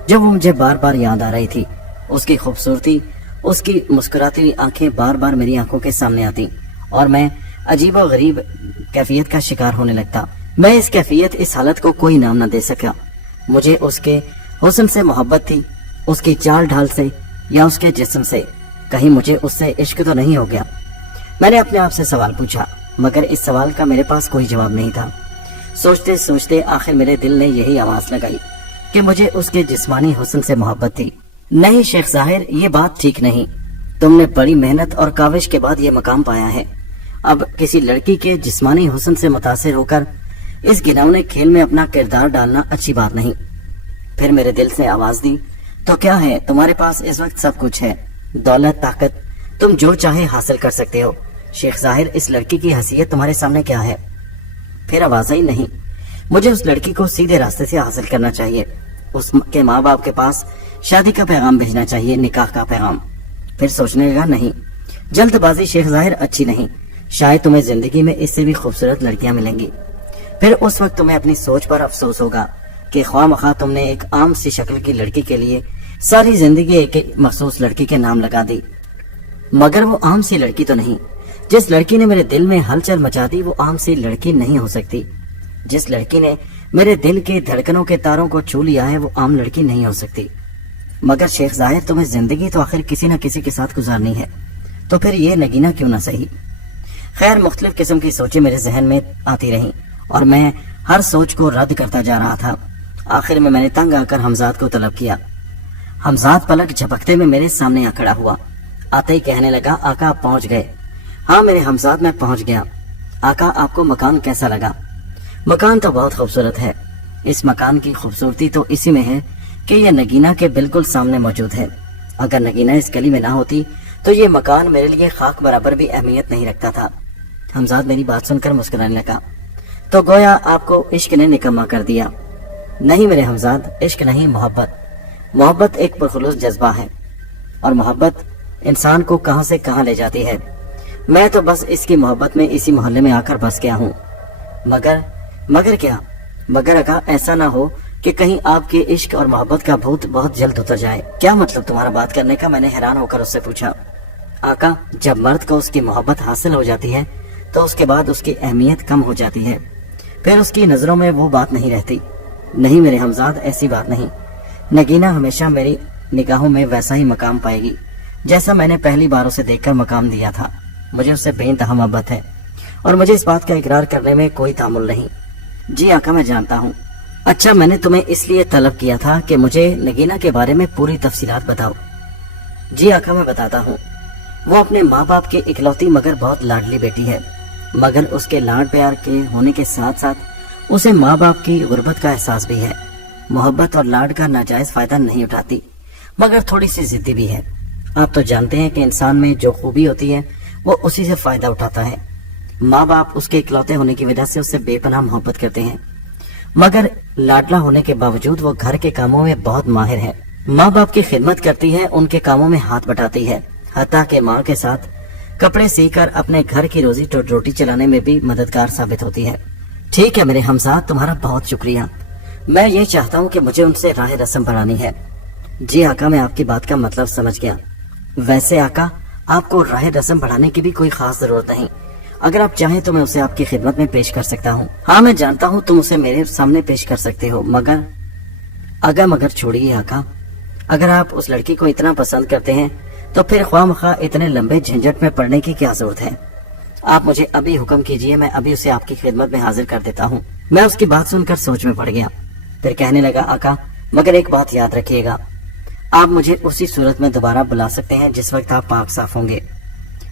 जो वो मुझे बार बार याद आ रही थी? उसकी खूबसूरती, उसकी मुस्कुराती हुई आंखें बार बार मेरी आंखों के सामने आती और मैं अजीब और गरीब कैफियत का शिकार होने लगता। मैं इस कैफियत, इस हालत को कोई नाम न दे सका। मुझे उसके हुस्न से मोहब्बत थी, उसकी चाल ढाल से या उसके जिस्म से। कहीं मुझे उससे इश्क तो नहीं हो गया? मैंने अपने आप से सवाल पूछा, मगर इस सवाल का मेरे पास कोई जवाब नहीं था। सोचते सोचते आखिर मेरे दिल ने यही आवाज लगाई कि मुझे उसके जिस्मानी हुस्न से मोहब्बत थी। नहीं शेख ज़ाहिर, ये बात ठीक नहीं। तुमने बड़ी मेहनत और काविश के बाद ये मकाम पाया है। अब किसी लड़की के जिस्मानी हुस्न से मुतासिर होकर इस घिनौने खेल में अपना किरदार डालना अच्छी बात नहीं। फिर मेरे दिल से आवाज दी, तो क्या है, तुम्हारे पास इस वक्त सब कुछ है, दौलत, ताकत, तुम जो चाहे हासिल कर सकते हो। शेख ज़ाहिर, इस लड़की की हैसियत तुम्हारे सामने क्या है? फिर आवाज आई, नहीं, मुझे उस लड़की को सीधे रास्ते से हासिल करना चाहिए। उसके माँ बाप के पास शादी का पैगाम भेजना चाहिए, निकाह का पैगाम। फिर सोचने लगा, नहीं, जल्दबाजी शेख ज़ाहिर अच्छी नहीं। शायद तुम्हें जिंदगी में इससे भी खूबसूरत लड़कियां मिलेंगी। फिर उस वक्त तुम्हें अपनी सोच पर अफसोस होगा कि ख्वामखा तुमने एक आम सी शक्ल की लड़की के लिए सारी जिंदगी एक मखसूस लड़की के नाम लगा दी। मगर वो आम सी लड़की तो नहीं। जिस लड़की ने मेरे दिल में हलचल मचा दी वो आम सी लड़की नहीं हो सकती। जिस लड़की ने मेरे दिल के धड़कनों के तारों को छू लिया है वो आम लड़की नहीं हो सकती। मगर शेख ज़ाहिर, तुम्हें जिंदगी तो आखिर किसी न किसी के साथ गुजारनी है, तो फिर ये नगीना क्यों ना सही। خیر مختلف قسم کی سوچیں میرے ذہن میں آتی رہیں اور میں ہر سوچ کو رد کرتا جا رہا تھا۔ آخر میں نے تنگ آ کر حمزاد کو طلب کیا۔ حمزاد پلک جھپکتے میں میرے سامنے آ کھڑا ہوا۔ آتے ہی کہنے لگا، آقا آپ پہنچ گئے؟ ہاں میرے حمزاد، میں پہنچ گیا۔ آقا آپ کو مکان کیسا لگا؟ مکان تو بہت خوبصورت ہے۔ اس مکان کی خوبصورتی تو اسی میں ہے کہ یہ نگینہ کے بالکل سامنے موجود ہے۔ اگر نگینہ اس گلی میں نہ ہوتی تو یہ مکان میرے لیے خاک برابر بھی اہمیت نہیں رکھتا تھا۔ حمزاد میری بات سن کر مسکرانے لگا۔ تو گویا آپ کو عشق نے نکما کر دیا؟ نہیں میرے حمزاد، عشق نہیں، محبت۔ محبت ایک پرخلوص جذبہ ہے اور محبت انسان کو کہاں سے کہاں لے جاتی ہے۔ میں تو بس اس کی محبت میں اسی محلے میں آ کر بس گیا ہوں۔ مگر کیا؟ مگر اگر ایسا نہ ہو کہ کہیں آپ کے عشق اور محبت کا بھوت بہت جلد اتر جائے۔ کیا مطلب تمہارا بات کرنے کا؟ میں نے حیران ہو کر اس سے پوچھا۔ آقا جب مرد کو اس کی محبت حاصل ہو جاتی ہے تو اس کے بعد اس کی اہمیت کم ہو جاتی ہے، پھر اس کی نظروں میں وہ بات نہیں رہتی۔ نہیں میرے حمزاد، ایسی بات نہیں۔ نگینہ ہمیشہ میری نگاہوں میں ویسا ہی مقام پائے گی جیسا میں نے پہلی بار اسے دیکھ کر مقام دیا تھا۔ مجھے اس سے بے انتہا محبت ہے اور مجھے اس بات کا اقرار کرنے میں کوئی تعمل نہیں۔ جی آقا میں جانتا ہوں۔ اچھا میں نے تمہیں اس لیے طلب کیا تھا کہ مجھے نگینہ کے بارے میں پوری تفصیلات بتاؤ۔ جی آقا میں بتاتا ہوں۔ وہ اپنے ماں باپ کے اکلوتی مگر بہت لاڈلی بیٹی ہے، مگر اس کے لاڈ پیار کے ہونے کے ساتھ ساتھ اسے ماں باپ کی غربت کا احساس بھی ہے۔ محبت اور لاڈ کا ناجائز فائدہ نہیں اٹھاتی، مگر تھوڑی سی ضدی بھی ہے۔ آپ تو جانتے ہیں کہ انسان میں جو خوبی ہوتی ہے وہ اسی سے فائدہ اٹھاتا ہے۔ ماں باپ اس کے اکلوتے ہونے کی وجہ سے اس سے بے پناہ محبت کرتے ہیں، مگر لاڈلا ہونے کے باوجود وہ گھر کے کاموں میں بہت ماہر ہے۔ ماں باپ کی خدمت کرتی ہے، ان کے کاموں میں ہاتھ بٹاتی ہے، حتیٰ کہ ماں کے ساتھ کپڑے سی کر اپنے گھر کی روٹی چلانے میں بھی مددگار ثابت ہوتی ہے۔ ٹھیک ہے میرے حمزاد، تمہارا بہت شکریہ۔ میں یہ چاہتا ہوں کہ مجھے ان سے راہ رسم بڑھانی ہے۔ جی آقا میں آپ کی بات کا مطلب سمجھ گیا۔ ویسے آقا آپ کو راہ رسم بڑھانے کی بھی کوئی خاص ضرورت نہیں، اگر آپ چاہیں تو میں اسے آپ کی خدمت میں پیش کر سکتا ہوں۔ ہاں میں جانتا ہوں تم اسے میرے سامنے پیش کر سکتے ہو، مگر چھوڑیے آقا، اگر آپ اس لڑکی کو اتنا پسند کرتے ہیں تو پھر خواہ مخواہ اتنے لمبے جھنجٹ میں پڑنے کی کیا ضرورت ہے؟ آپ مجھے ابھی حکم کیجئے، میں ابھی اسے آپ کی خدمت میں حاضر کر دیتا ہوں۔ میں اس کی بات سن کر سوچ میں پڑ گیا، پھر کہنے لگا، آقا مگر ایک بات یاد رکھیے گا، آپ مجھے اسی صورت میں دوبارہ بلا سکتے ہیں جس وقت آپ پاک صاف ہوں گے،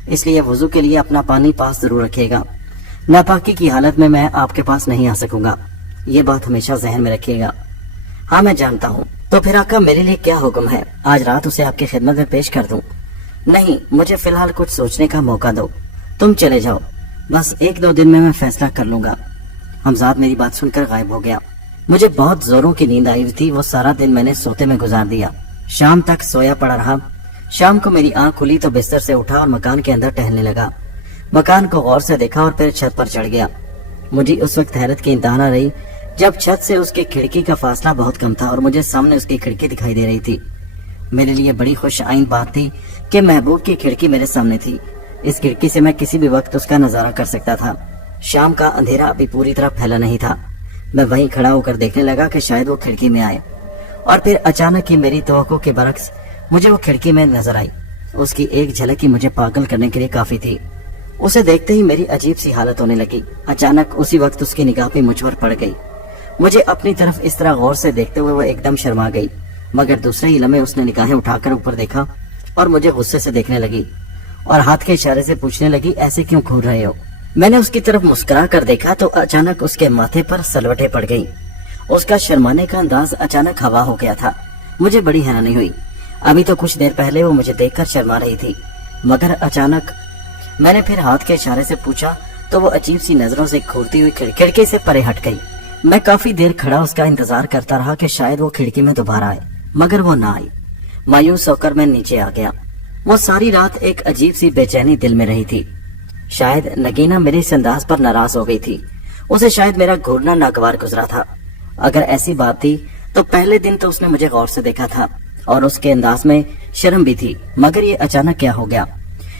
اس لیے وضو کے لیے اپنا پانی پاس ضرور رکھیے گا۔ ناپاکی کی حالت میں آپ کے پاس نہیں آ سکوں گا، یہ بات ہمیشہ ذہن میں رکھیے گا۔ ہاں میں جانتا ہوں۔ تو پھر آقا میرے لیے کیا حکم ہے؟ آج رات اسے آپ کی خدمت میں پیش کر دوں؟ نہیں، مجھے فی الحال کچھ سوچنے کا موقع دو، تم چلے جاؤ، بس 1-2 دن میں فیصلہ کر لوں گا۔ حمزاد میری بات سن کر غائب ہو گیا۔ مجھے بہت زوروں کی نیند آئی تھی، وہ سارا دن میں نے سوتے میں گزار دیا، شام تک سویا پڑا رہا۔ شام کو میری آنکھ کھلی تو بستر سے اٹھا اور مکان کے اندر ٹہلنے لگا۔ مکان کو غور سے دیکھا اور پھر چھت پر چڑھ گیا۔ مجھے اس وقت حیرت کی انتہا نہ رہی جب چھت سے اس کی کھڑکی کا فاصلہ بہت کم تھا اور مجھے سامنے اس کی کھڑکی دکھائی دے رہی تھی۔ میرے لیے بڑی خوش آئند بات تھی کہ محبوب کی کھڑکی میرے سامنے تھی، اس کھڑکی سے میں کسی بھی وقت اس کا نظارہ کر سکتا تھا۔ شام کا اندھیرا ابھی پوری طرح پھیلا نہیں تھا۔ میں وہیں کھڑا ہو کر دیکھنے لگا کہ شاید وہ کھڑکی میں آئے، اور پھر اچانک ہی میری توقع کے برعکس مجھے وہ کھڑکی میں نظر آئی۔ اس کی ایک جھلک ہی مجھے پاگل کرنے کے لیے کافی تھی۔ اسے دیکھتے ہی میری عجیب سی حالت ہونے لگی۔ اچانک اسی وقت اس کی نگاہ بھی مجھ پر پڑ گئی۔ مجھے اپنی طرف اس طرح غور سے دیکھتے ہوئے وہ ایک دم شرما گئی، مگر دوسرے ہی لمحے اس نے نگاہیں اٹھا کر اوپر دیکھا اور مجھے غصے سے دیکھنے لگی اور ہاتھ کے اشارے سے پوچھنے لگی، ایسے کیوں گھور رہے ہو؟ میں نے اس کی طرف مسکرا کر دیکھا تو اچانک اس کے ماتھے پر سلوٹیں پڑ گئی۔ اس کا شرمانے کا انداز اچانک ہوا ہو گیا تھا۔ مجھے بڑی حیرانی ہوئی، ابھی تو کچھ دیر پہلے وہ مجھے دیکھ کر شرما رہی تھی، مگر اچانک میں نے پھر ہاتھ کے اشارے سے پوچھا تو وہ عجیب سی نظروں سے گھورتی ہوئی کھڑکی سے پرے ہٹ گئی۔ میں کافی دیر کھڑا اس کا انتظار کرتا رہا کہ شاید وہ کھڑکی میں دوبارہ آئے، مگر وہ نہ آئی۔ مایوس ہو کر میں نیچے آ گیا۔ وہ ساری رات ایک عجیب سی بے چینی دل میں رہی تھی۔ شاید نگینہ میرے اس انداز پر ناراض ہو گئی تھی، اسے شاید میرا گھورنا ناگوار گزرا تھا۔ اگر ایسی بات تھی تو پہلے دن تو اس نے مجھے غور سے دیکھا تھا اور اس کے انداز میں شرم بھی تھی، مگر یہ اچانک کیا ہو گیا؟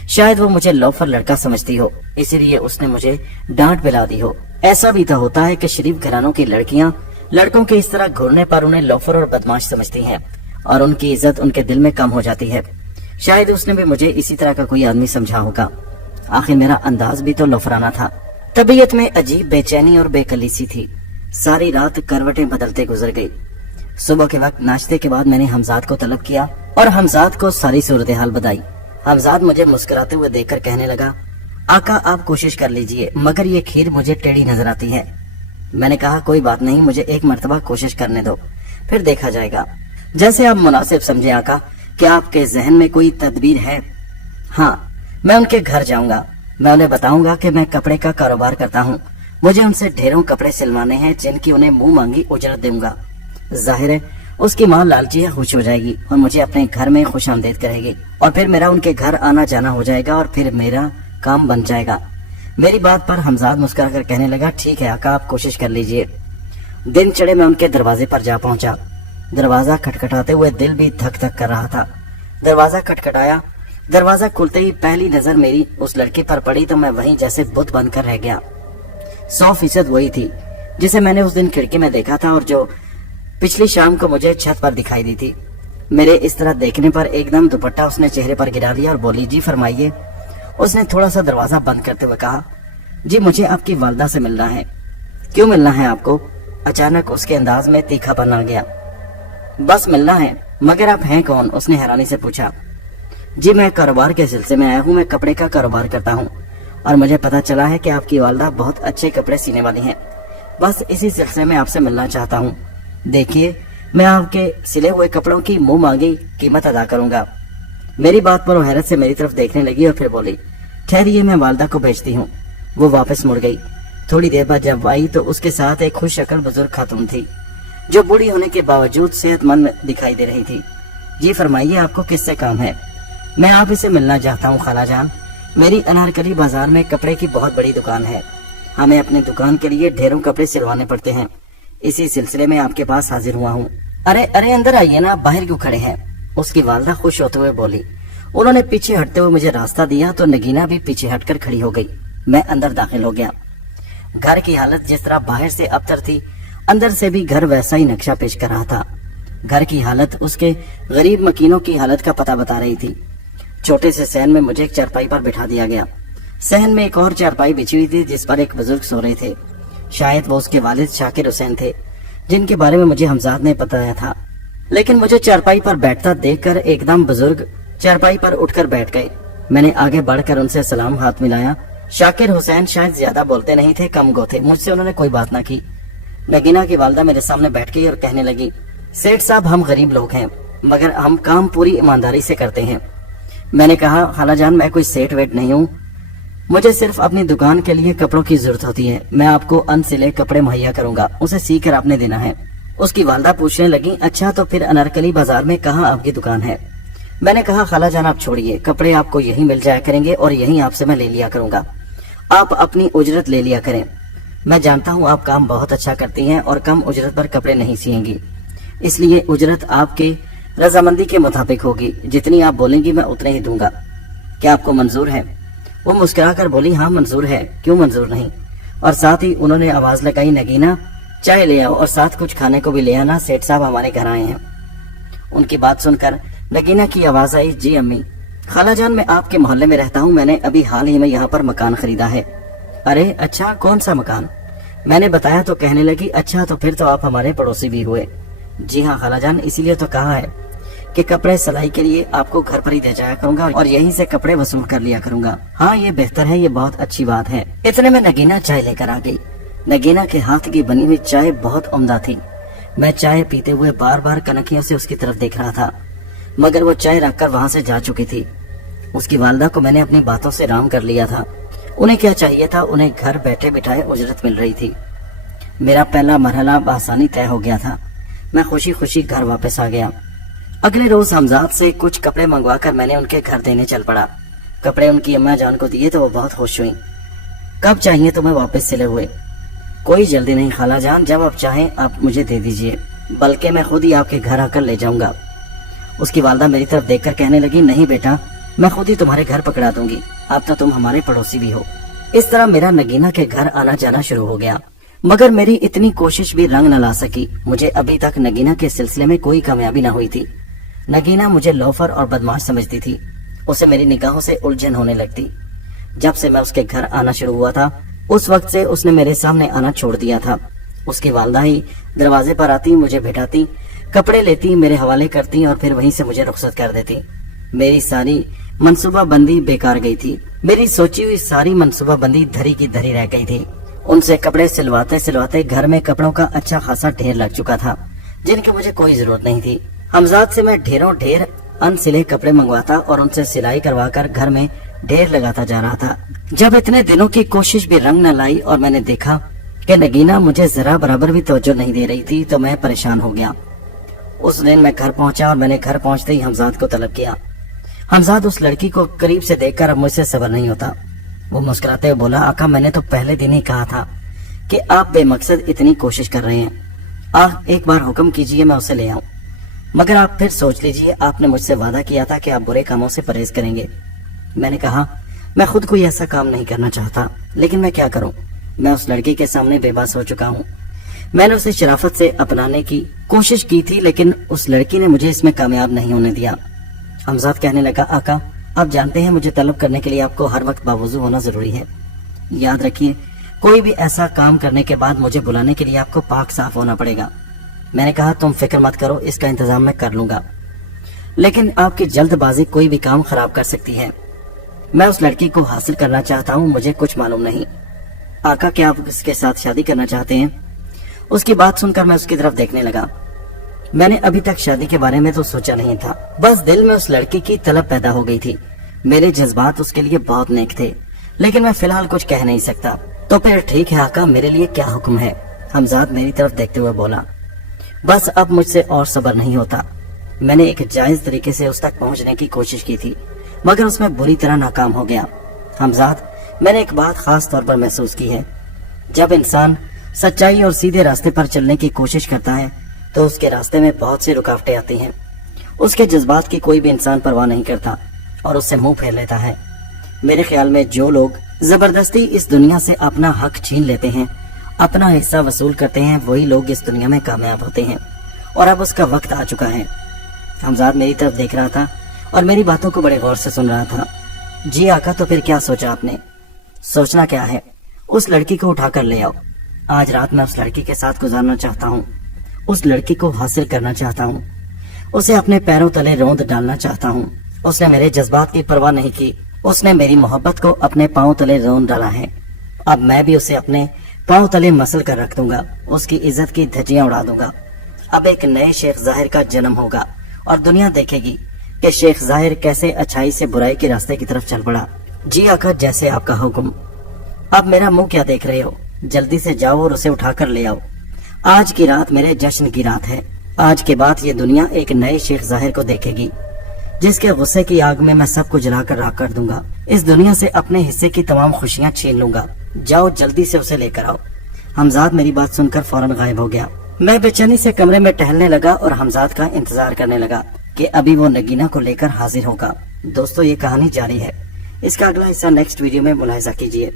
شاید وہ مجھے لوفر لڑکا سمجھتی ہو، اسی لیے اس نے مجھے ڈانٹ پلا دی ہو۔ ایسا بھی تو ہوتا ہے کہ شریف گھرانوں کی لڑکیاں لڑکوں کے اس طرح گھورنے پر انہیں لوفر اور بدماش سمجھتی ہیں اور ان کی عزت ان کے دل میں کم ہو جاتی ہے۔ شاید اس نے بھی مجھے اسی طرح کا کوئی آدمی سمجھا ہوگا۔ आखिर मेरा अंदाज भी तो लोफराना था। तबीयत में अजीब बेचैनी और बेकलीसी थी। सारी रात करवटें बदलते गुजर गई। सुबह के वक्त नाश्ते के बाद मैंने हमजाद को तलब किया और हमजाद को सारी सूरत हाल बताई। हमजाद मुझे मुस्कुराते हुए देखकर कहने लगा, आका आप कोशिश कर लीजिए, मगर ये खीर मुझे टेढ़ी नजर आती है। मैंने कहा कोई बात नहीं, मुझे एक मर्तबा कोशिश करने दो, फिर देखा जाएगा। जैसे आप मुनासिब समझे आका। क्या आपके जहन में कोई तदबीर है? हाँ, मैं उनके घर जाऊंगा। मैं उन्हें बताऊंगा कि मैं कपड़े का कारोबार करता हूँ। मुझे उनसे ढेरों कपड़े सिलवाने हैं जिनकी उन्हें मुंह मांगी उजरत दूंगा। जाहिर है उसकी माँ लालची खुश हो जाएगी और मुझे अपने घर में खुश आमदेद करेगी और फिर मेरा उनके घर आना जाना हो जाएगा और फिर मेरा काम बन जाएगा। मेरी बात पर हमजाद मुस्कुरा कर कहने लगा, ठीक है आका, आप कोशिश कर लीजिए। दिन चढ़े मैं उनके दरवाजे पर जा पहुंचा। दरवाजा खटखटाते हुए दिल भी धक धक कर रहा था। दरवाजा खटखटाया। दरवाजा खुलते ही पहली नजर मेरी उस लड़की पर पड़ी तो मैं वहीं जैसे बुत बनकर रह गया। 100% वही थी जिसे मैंने उस दिन खिड़की में देखा था और जो पिछली शाम को मुझे छत पर दिखाई दी थी। मेरे इस तरह देखने पर एकदम दुपट्टा उसने चेहरे पर गिरा दिया और बोली, जी फरमाइए। उसने थोड़ा सा दरवाजा बंद करते हुए कहा, जी मुझे आपकी वालदा से मिलना है। क्यों मिलना है आपको? अचानक उसके अंदाज में तीखापन आ गया। बस मिलना है, मगर आप हैं कौन? उसने हैरानी से पूछा। जी मैं कारोबार के सिलसिले में आया हूँ। मैं कपड़े का कारोबार करता हूँ और मुझे पता चला है कि आपकी वालदा बहुत अच्छे कपड़े सीने वाली हैं। बस इसी सिलसिले में आपसे मिलना चाहता हूँ। देखिए, मैं आपके सिले हुए कपड़ों की मुंह मांगी कीमत अदा करूंगा। मेरी बात पर वो हैरत से मेरी तरफ देखने लगी और फिर बोली, ठहरिए, मैं वालदा को भेजती हूँ। वो वापस मुड़ गई। थोड़ी देर बाद जब आई तो उसके साथ एक खुश शक्ल बुजुर्ग खातून थी जो बूढ़ी होने के बावजूद सेहतमंद दिखाई दे रही थी। जी फरमाइए, आपको किससे काम है? मैं आप इसे मिलना चाहता हूँ खाला जान। मेरी अनारकली बाजार में कपड़े की बहुत बड़ी दुकान है। हमें अपनी दुकान के लिए ढेरों कपड़े सिलवाने पड़ते हैं। इसी सिलसिले में आपके पास हाजिर हुआ हूँ। अरे अरे अंदर आइए ना, बाहर क्यों खड़े हैं? उसकी वालदा खुश होते हुए बोली। उन्होंने पीछे हटते हुए मुझे रास्ता दिया तो नगीना भी पीछे हटकर खड़ी हो गई। मैं अंदर दाखिल हो गया। घर की हालत जिस तरह बाहर से अबतर थी, अंदर से भी घर वैसा ही नक्शा पेश कर रहा था। घर की हालत उसके गरीब मकीनों की हालत का पता बता रही थी। छोटे से सहन में मुझे एक चारपाई पर बिठा दिया गया। सहन में एक और चारपाई बिछी हुई थी जिस पर एक बुजुर्ग सो रहे थे। शायद वो उसके वालिद शाकिर हुसैन थे जिनके बारे में मुझे हमजाद ने बताया था। लेकिन मुझे चारपाई पर बैठता देखकर एकदम बुजुर्ग चारपाई पर उठकर बैठ गए। मैंने आगे बढ़कर उनसे सलाम हाथ मिलाया। शाकिर हुसैन शायद ज्यादा बोलते नहीं थे, कम गो थे। मुझसे उन्होंने कोई बात ना की। नगीना की वालदा मेरे सामने बैठ गई और कहने लगी, सेठ साहब हम गरीब लोग हैं मगर हम काम पूरी ईमानदारी से करते हैं। मैंने कहा, खाला जान मैं कोई सेठ वेठ नहीं हूँ, मुझे सिर्फ अपनी दुकान के लिए कपड़ों की जरूरत होती है। मैं आपको अनसिले कपड़े मुहैया करूंगा, उसे सीख कर आपने देना है। उसकी वालदा पूछने लगी, अच्छा तो फिर अनारकली बाजार में कहाँ आपकी दुकान है? मैंने कहा, खाला जान आप छोड़िए, कपड़े आपको यहीं मिल जाया करेंगे और यहीं आपसे मैं ले लिया करूंगा। आप अपनी उजरत ले लिया करें। मैं जानता हूँ आप काम बहुत अच्छा करती हैं और कम उजरत पर कपड़े नहीं सिएंगी, इसलिए उजरत आपके रजामंदी के मुताबिक होगी। जितनी आप बोलेंगी मैं उतने ही दूंगा। क्या आपको मंजूर है? वो मुस्कुरा कर बोली, हाँ मंजूर है, क्यों मंजूर नहीं। और साथ ही उन्होंने आवाज लगाई, नगीना चाय ले आओ और साथ कुछ खाने को भी ले आना, सेठ साहब हमारे घर आए हैं। उनकी बात सुनकर नगीना की आवाज आई, जी अम्मी। खाला जान मैं आपके मोहल्ले में रहता हूँ, मैंने अभी हाल ही में यहाँ पर मकान खरीदा है। अरे अच्छा, कौन सा मकान? मैंने बताया तो कहने लगी, अच्छा तो फिर तो आप हमारे पड़ोसी भी हुए। जी हाँ खाला जान, इसीलिए तो कहा है कि कपड़े सिलाई के लिए आपको घर पर ही दे जाया करूंगा और यहीं से कपड़े वसूल कर लिया करूंगा। हाँ ये बेहतर है, ये बहुत अच्छी बात है। इतने में नगीना चाय लेकर आ गई। नगीना के हाथ की बनी हुई चाय बहुत उम्दा थी। मैं चाय पीते हुए बार बार कनखियों से उसकी तरफ देख रहा था, मगर वो चाय रखकर वहां से जा चुकी थी। उसकी वालदा को मैंने अपनी बातों से राम कर लिया था। उन्हें क्या चाहिए था? उन्हें घर बैठे बिठाए उजरत मिल रही थी। मेरा पहला मरहला आसानी तय हो गया था। मैं खुशी खुशी घर वापस आ गया। अगले रोज हमजाद से कुछ कपड़े मंगवाकर मैंने उनके घर देने चल पड़ा। कपड़े उनकी अम्मा जान को दिए तो वो बहुत खुश हुई। कब चाहिए तुम्हें वापस सिले हुए? कोई जल्दी नहीं खाला जान, जब आप चाहें आप मुझे दे दीजिए, बल्कि मैं खुद ही आपके घर आकर ले जाऊंगा। उसकी वालदा मेरी तरफ देखकर कहने लगी, नहीं बेटा, मैं खुद ही तुम्हारे घर पकड़ा दूंगी, अब तो तुम हमारे पड़ोसी भी हो। इस तरह मेरा नगीना के घर आना जाना शुरू हो गया, मगर मेरी इतनी कोशिश भी रंग न ला सकी। मुझे अभी तक नगीना के सिलसिले में कोई कामयाबी न हुई थी। नगीना मुझे लोफर और बदमाश समझती थी। उसे मेरी निगाहों से उलझन होने लगती। جب سے میں اس کے گھر آنا شروع ہوا تھا اس وقت سے اس نے میرے سامنے آنا چھوڑ دیا تھا۔ اس کی والدہ ہی دروازے پر آتی، مجھے بٹھاتی، کپڑے لیتی، میرے حوالے کرتی اور پھر وہیں سے مجھے رخصت کر دیتی۔ میری ساری منصوبہ بندی بیکار گئی تھی، میری سوچی ہوئی ساری منصوبہ بندی دھری کی دھری رہ گئی تھی۔ ان سے کپڑے سلواتے سلواتے گھر میں کپڑوں کا اچھا خاصا ڈھیر لگ چکا تھا جن کی مجھے کوئی ضرورت نہیں تھی۔ حمزاد سے میں ڈھیروں ڈھیر ان سلے کپڑے منگواتا اور ان سے سلائی کروا کر گھر میں ڈھیر لگاتا جا رہا تھا۔ جب اتنے دنوں کی کوشش بھی رنگ نہ لائی اور میں نے دیکھا کہ نگینہ مجھے ذرا برابر بھی توجہ نہیں دے رہی تھی تو میں پریشان ہو گیا۔ اس دن میں گھر پہنچا اور میں نے گھر پہنچتے ہی حمزاد کو طلب کیا۔ حمزاد اس لڑکی کو قریب سے دیکھ کر اب مجھ سے صبر نہیں ہوتا۔ وہ مسکراتے ہوئے بولا، آقا میں نے تو پہلے دن ہی کہا تھا کہ آپ بے مقصد اتنی کوشش کر رہے ہیں، ایک بار حکم کیجئے میں اسے لے آؤں، مگر آپ پھر سوچ لیجئے آپ نے مجھ سے وعدہ کیا تھا کہ آپ برے کاموں سے پرہیز کریں گے۔ میں نے کہا میں خود کوئی ایسا کام نہیں کرنا چاہتا، لیکن میں کیا کروں، میں اس لڑکی کے سامنے بے بس ہو چکا ہوں۔ میں نے اسے شرافت سے اپنانے کی کوشش کی تھی لیکن اس لڑکی نے مجھے اس میں کامیاب نہیں ہونے دیا۔ حمزاد کہنے لگا، آقا آپ جانتے ہیں مجھے طلب کرنے کے لیے آپ کو ہر وقت باوضو ہونا ضروری ہے۔ یاد رکھیے کوئی بھی ایسا کام کرنے کے بعد مجھے بلانے کے لیے آپ کو پاک صاف ہونا پڑے گا۔ میں نے کہا تم فکر مت کرو، اس کا انتظام میں کر لوں گا، لیکن آپ کی جلد بازی کوئی بھی کام خراب کر سکتی ہے۔ میں اس لڑکی کو حاصل کرنا چاہتا ہوں، مجھے کچھ معلوم نہیں۔ آقا کیا آپ اس کے ساتھ شادی کرنا چاہتے ہیں؟ اس کی بات سن کر میں اس کی طرف دیکھنے لگا۔ میں نے ابھی تک شادی کے بارے میں تو سوچا نہیں تھا، بس دل میں اس لڑکی کی طلب پیدا ہو گئی تھی۔ میرے جذبات اس کے لیے بہت نیک تھے لیکن میں فی الحال کچھ کہہ نہیں سکتا۔ تو پھر ٹھیک ہے آقا، میرے لیے کیا حکم ہے؟ حمزاد میری طرف دیکھتے ہوئے بولا۔ بس اب مجھ سے اور صبر نہیں ہوتا۔ میں نے ایک جائز طریقے سے اس تک پہنچنے کی کوشش کی تھی مگر اس میں بری طرح ناکام ہو گیا۔ حمزاد میں نے ایک بات خاص طور پر محسوس کی ہے، جب انسان سچائی اور سیدھے راستے پر چلنے کی کوشش کرتا ہے تو اس کے راستے میں بہت سی رکاوٹیں آتی ہیں۔ اس کے جذبات کی کوئی بھی انسان پرواہ نہیں کرتا اور اس سے منہ پھیر لیتا ہے۔ میرے خیال میں جو لوگ زبردستی اس دنیا سے اپنا حق چھین لیتے ہیں، اپنا حصہ وصول کرتے ہیں، وہی لوگ اس دنیا میں کامیاب ہوتے ہیں اور اب اس کا وقت آ چکا ہے۔ حمزاد میری طرف دیکھ رہا تھا اور میری باتوں کو بڑے غور سے سن رہا تھا۔ جی آقا تو پھر کیا سوچا آپ نے؟ سوچنا کیا ہے، اس لڑکی کو اٹھا کر لے آؤ۔ آج رات میں اس لڑکی کے ساتھ گزارنا چاہتا ہوں، اس لڑکی کو حاصل کرنا چاہتا ہوں، اسے اپنے پیروں تلے روند ڈالنا چاہتا ہوں۔ اس نے میرے جذبات کی پرواہ نہیں کی، اس نے میری محبت کو اپنے پاؤں تلے روند ڈالا ہے۔ اب میں بھی اسے اپنے پاؤں تلے مسل کر رکھ دوں گا، اس کی عزت کی دھجیاں اڑا دوں گا۔ اب ایک نئے شیخ ظاہر کا جنم ہوگا اور دنیا دیکھے گی کہ شیخ ظاہر کیسے اچھائی سے برائی کے راستے کی طرف چل پڑا۔ جی آقا جیسے آپ کا حکم۔ اب میرا منہ کیا دیکھ رہے ہو، جلدی سے جاؤ اور اسے اٹھا کر لے آؤ۔ آج کی رات میرے جشن کی رات ہے، آج کے بعد یہ دنیا ایک نئے شیخ ظاہر کو دیکھے گی جس کے غصے کی آگ میں سب کو جلا کر راکھ کر دوں گا، اس دنیا سے اپنے حصے کی تمام خوشیاں چھین لوں گا۔ جاؤ جلدی سے اسے لے کر آؤ۔ حمزاد میری بات سن کر فوراً غائب ہو گیا۔ میں بے چینی سے کمرے میں ٹہلنے لگا اور حمزاد کا انتظار کرنے لگا کہ ابھی وہ نگینہ کو لے کر حاضر ہوگا۔ دوستو یہ کہانی جاری ہے، اس کا اگلا حصہ نیکسٹ ویڈیو میں ملاحظہ کیجیے۔